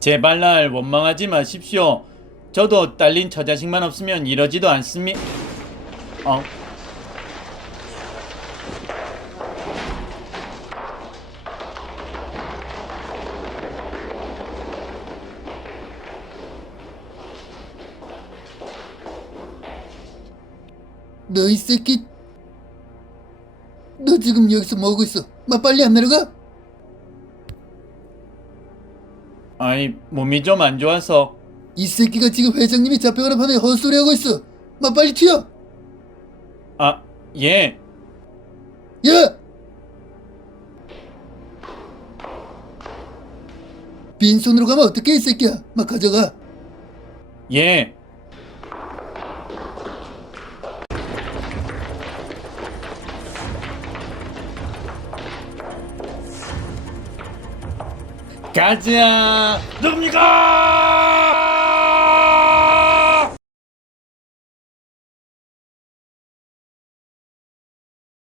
제발 날 원망하지 마십시오. 저도 딸린 처자식만 없으면 이러지도 않습니. 어? 너 이 새끼 너 지금 여기서 뭐하고 있어? 마 빨리 안 내려가? 아니 몸이 좀 안 좋아서 이 새끼가 지금 회장님이 잡혀가는 판에 헛소리하고 있어 마 빨리 튀어 아 예. 야! 빈손으로 가면 어떡해 이 새끼야 막 가져가 예. 가자. 누굽니까?